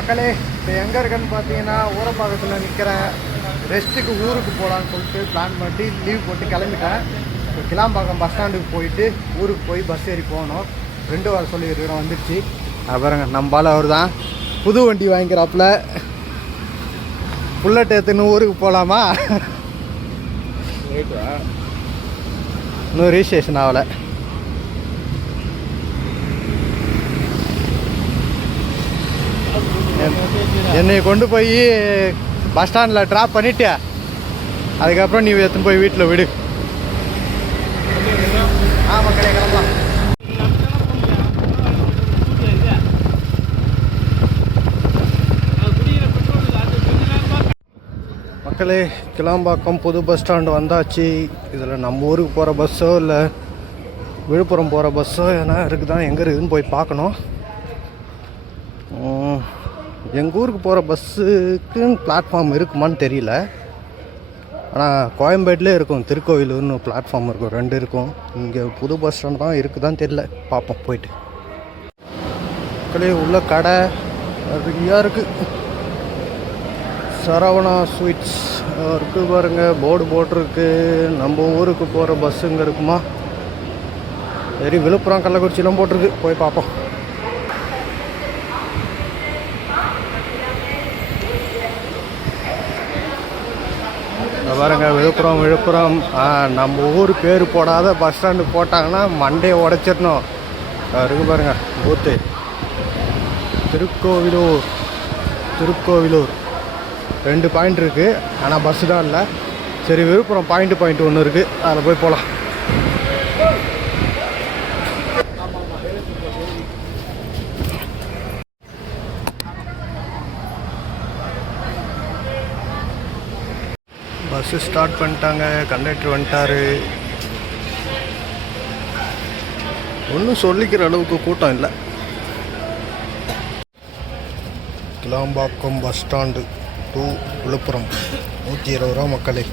மக்களே இப்போ எங்கே இருக்கேன்னு பார்த்தீங்கன்னா ஊரப்பாக்கத்தில் நிற்கிறேன் ரெஸ்ட்டுக்கு ஊருக்கு போகலான்னு சொல்லிட்டு பிளான் பண்ணி லீவ் போட்டு கிளம்பிட்டேன். இப்போ கிளாம்பாக்கம் பஸ் ஸ்டாண்டுக்கு போயிட்டு ஊருக்கு போய் பஸ் ஏறி போகணும். ரெண்டு வாரம் சொல்லியிருக்கிறோம் வந்துடுச்சு அப்புறங்க நம்பால் அவர் தான் புது வண்டி வாங்கிக்கிறாப்புல. புல்லட் எடுத்துன்னு ஊருக்கு போகலாமா இன்னும் ரிஜிஸ்ட்ரேஷன் ஆகலை. என்னை கொண்டு போய் பஸ் ஸ்டாண்டில் ட்ராப் பண்ணிட்டு. அதுக்கப்புறம் நீ எடுத்துன்னு போய் வீட்டில் விடு. ஆ மக்களே கிளம்பலாம். மக்களே கிளாம்பாக்கம் புது பஸ் ஸ்டாண்டு வந்தாச்சு. இதில் நம்ம ஊருக்கு போகிற பஸ்ஸோ இல்லை விழுப்புரம் போகிற பஸ்ஸோ எதனா இருக்குதான். எங்கே இருக்குதுன்னு போய் பார்க்கணும். எங்கள் ஊருக்கு போகிற பஸ்ஸுக்கு பிளாட்ஃபார்ம் இருக்குமான்னு தெரியல. ஆனால் கோயம்பேட்டிலே இருக்கும் திருக்கோவிலூர்னு பிளாட்ஃபார்ம் இருக்கும் ரெண்டு இருக்கும். இங்கே புது பஸ் ஸ்டாண்ட் தான் இருக்குதான்னு தெரியல. பார்ப்போம் போயிட்டு. மக்களே உள்ள கடை நிறையா இருக்குது சரவணா ஸ்வீட்ஸ் இருக்குது பாருங்கள் போர்டு போட்டிருக்கு நம்ம ஊருக்கு போகிற பஸ்ஸுங்க இருக்குமா? சரி விழுப்புரம் கள்ளக்குறிச்சிலாம் போட்டிருக்கு. போய் பார்ப்போம் பாருங்க விழுப்புரம் விழுப்புரம். நம்ம ஊர் பேர் போடாத பஸ் ஸ்டாண்டு போட்டாங்கன்னா மண்டையை உடைச்சிடணும். இருக்கு பாருங்க பூத்து. திருக்கோவிலூர் திருக்கோவிலூர். ரெண்டு பாயிண்ட் இருக்குது ஆனால் பஸ்ஸு தான் இல்லை. சரி விழுப்புரம் பாயிண்ட் பாயிண்ட் ஒன்று இருக்குது அதில் போய் போகலாம் பஸ்ஸு ஸ்டார்ட் பண்ணிட்டாங்க கண்டக்டர் வந்துட்டார். ஒன்றும் சொல்லிக்கிற அளவுக்கு கூட்டம் இல்லை. Kilambakkam bus stand to Villupuram. நூற்றி இருபது ரூபா மக்களே.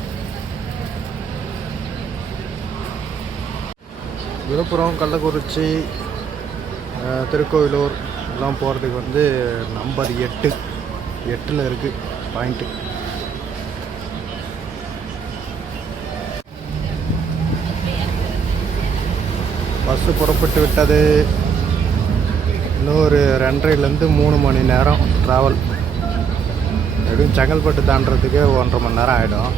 விழுப்புரம் கள்ளக்குறிச்சி திருக்கோவிலூர் எல்லாம் போகிறதுக்கு வந்து நம்பர் எட்டு. எட்டில் இருக்குது பாயிண்ட்டு பஸ்ஸு புறப்பட்டு விட்டது. இன்னும் ஒரு ரெண்டரைலேருந்து மூணு மணி நேரம் ட்ராவல் எப்படியும் செங்கல்பட்டு தாண்டறதுக்கே ஒன்றரை மணி நேரம் ஆகிடும்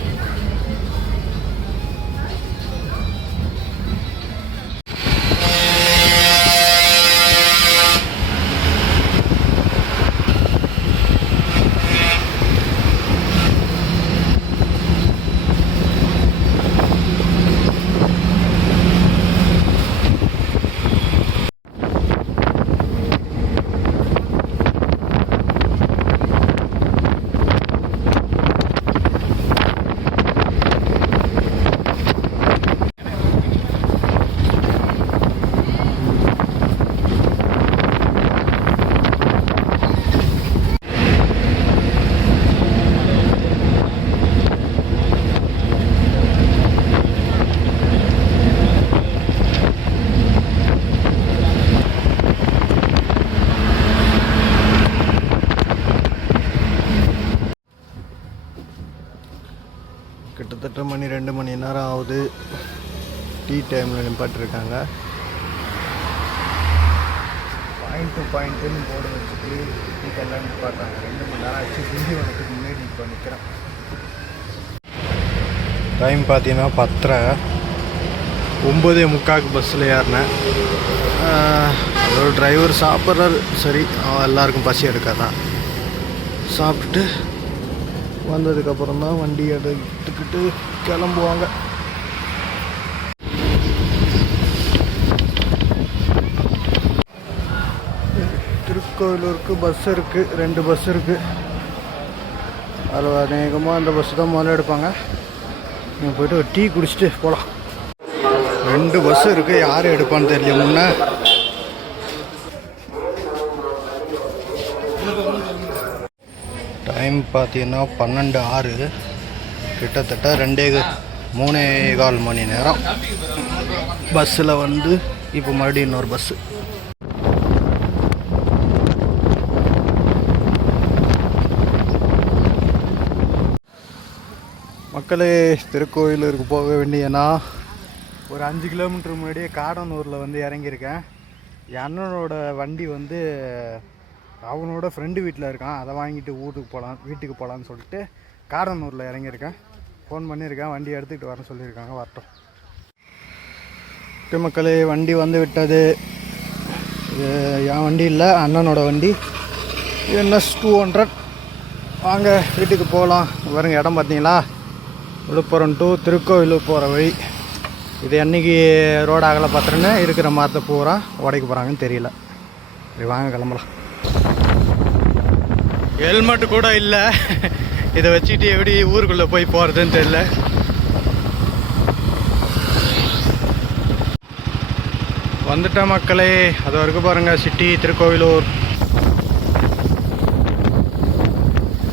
ஒன்றரை மணி ரெண்டு மணி நேரம் ஆகுது. டீ டைமில் நிப்பாட்டிருக்காங்க. பாயிண்ட் டு பாயிண்ட்டுன்னு போர்டு வச்சுட்டு டீ டைம்லாம் நிப்பாட்டாங்க ரெண்டு மணி நேரம் ஆச்சு. திண்டிவனத்துக்கு முன்னாடி இப்போ நிற்கிறேன் டைம் பார்த்தீங்கன்னா பத்தரை. ஒம்பதே முக்காக்கு பஸ்ஸில் ஏறினேன். அதோட டிரைவர் சாப்பிட்றாரு. சரி எல்லாருக்கும் பசி எடுக்காதான் சாப்பிட்டுட்டு வந்ததுக்கப்புறம் தான் வண்டி எடுத்துக்கிட்டு கிளம்புவாங்க. திருக்கோயிலூருக்கு பஸ் இருக்குது ரெண்டு பஸ் இருக்குது அதில் அநேகமாக அந்த பஸ்ஸு தான் முதல்ல எடுப்பாங்க. நீங்கள் போயிட்டு ஒரு டீ குடிச்சிட்டு போகலாம் ரெண்டு பஸ்ஸு இருக்குது யார் எடுப்பான்னு தெரியல முன்னே. டைம் பார்த்தீங்கன்னா பன்னெண்டு ஆறு. கிட்டத்தட்ட ரெண்டே மூணே கால் மணி நேரம். பஸ்ஸில் வந்து இப்போ மறுபடியும் இன்னொரு பஸ்ஸு மக்களே திருக்கோயிலூருக்கு போக வேண்டியனா ஒரு அஞ்சு கிலோமீட்டர் முன்னாடியே காடனூரில் வந்து இறங்கியிருக்கேன். என் அண்ணனோட வண்டி வந்து அவனோட ஃப்ரெண்டு வீட்டில் இருக்கான். அதை வாங்கிட்டு ஊருக்கு போகலாம் வீட்டுக்கு போகலான்னு சொல்லிட்டு காரனூரில் இறங்கியிருக்கேன். ஃபோன் பண்ணியிருக்கேன். வண்டி எடுத்துக்கிட்டு வரேன்னு சொல்லியிருக்காங்க வரட்டும். ஓகே மக்களே வண்டி வந்து விட்டது. இது என் வண்டி இல்லை அண்ணனோட வண்டி. என்எஸ் டூ ஹண்ட்ரட் வாங்க வீட்டுக்கு போகலாம் வருங்க இடம் பார்த்தீங்களா? விழுப்புரம் டு திருக்கோவிலூர் போகிற வழி. இது என்றைக்கு ரோடாகலை பார்த்துருன்னு இருக்கிற மரத்தை பூரா உடைக்க போகிறாங்கன்னு தெரியல. சரி வாங்க கிளம்பலாம். ஹெல்மெட் கூட இல்லை. இதை வச்சுட்டு எப்படி ஊருக்குள்ளே போய் போகிறதுன்னு தெரில வந்துட்ட மக்களே. அது வரைக்கும் பாருங்கள் சிட்டி திருக்கோவிலூர்.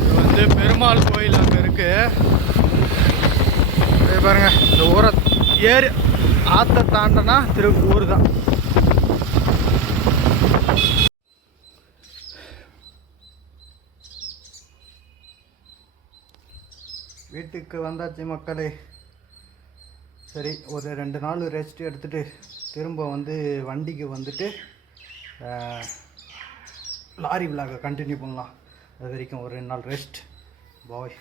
இது வந்து பெருமாள் கோயில் அங்கே இருக்குது பாருங்கள் இந்த ஊரை ஏறி ஆற்ற தாண்டனா திரு ஊர் தான். வீட்டுக்கு வந்தாச்சு மக்களே. சரி ஒரு ரெண்டு நாள் ரெஸ்ட் எடுத்துகிட்டு திரும்ப வந்து வண்டிக்கு வந்துட்டு லாரி விழாக கண்டினியூ பண்ணலாம். அது வரைக்கும் ஒரு ரெண்டு நாள் ரெஸ்ட் பாய்